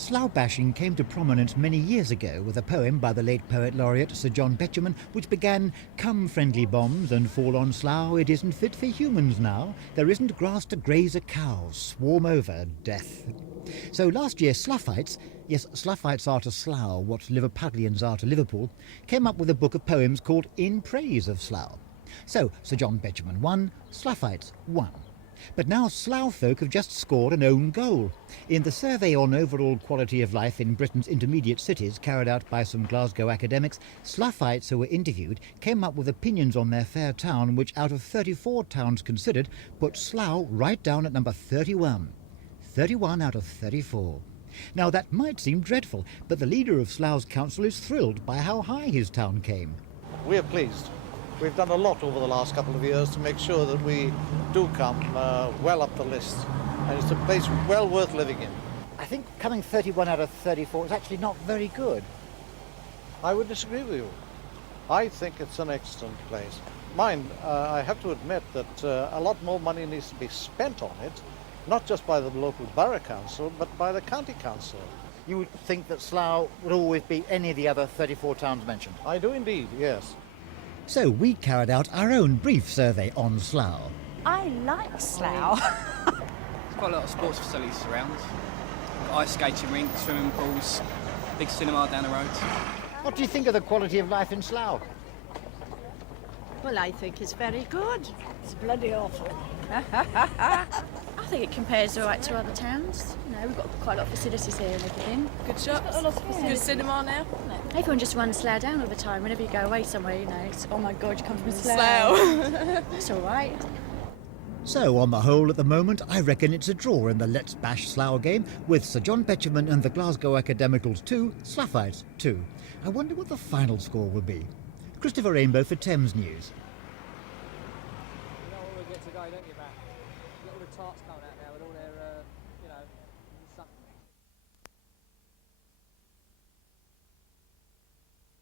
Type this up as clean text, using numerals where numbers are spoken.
Slough bashing came to prominence many years ago with a poem by the late poet laureate Sir John Betjeman, which began, "Come friendly bombs and fall on Slough, it isn't fit for humans now, there isn't grass to graze a cow, swarm over, death." So last year Sloughites, yes, Sloughites are to Slough what Liverpudlians are to Liverpool, came up with a book of poems called In Praise of Slough. So Sir John Betjeman won, Sloughites won. But now Slough folk have just scored an own goal. In the survey on overall quality of life in Britain's intermediate cities carried out by some Glasgow academics, Sloughites who were interviewed came up with opinions on their fair town which, out of 34 towns considered, put Slough right down at number 31. 31 out of 34. Now that might seem dreadful, but the leader of Slough's council is thrilled by how high his town came. We're pleased. We've done a lot over the last couple of years to make sure that we do come well up the list, and it's a place well worth living in. I think coming 31 out of 34 is actually not very good. I would disagree with you. I think it's an excellent place. Mind, I have to admit that a lot more money needs to be spent on it, not just by the local borough council, but by the county council. You would think that Slough would always beat any of the other 34 towns mentioned? I do indeed, yes. So we carried out our own brief survey on Slough. I like Slough. There's quite a lot of sports facilities around. Got ice skating rink, swimming pools, big cinema down the road. What do you think of the quality of life in Slough? Well, I think it's very good. It's bloody awful. I think it compares all right to other towns. You know, we've got quite a lot of facilities here and everything. Good shops, good cinema now. Everyone just runs Slough down all the time. Whenever you go away somewhere, you know, it's, oh my God, you come from Slough. Slough. It's all right. So, on the whole at the moment, I reckon it's a draw in the Let's Bash Slough game, with Sir John Betjeman and the Glasgow Academicals 2, Sloughites 2. I wonder what the final score will be. Christopher Rainbow for Thames News. You know all we get to go, don't you, Matt? You've got all the tarts coming out now with all their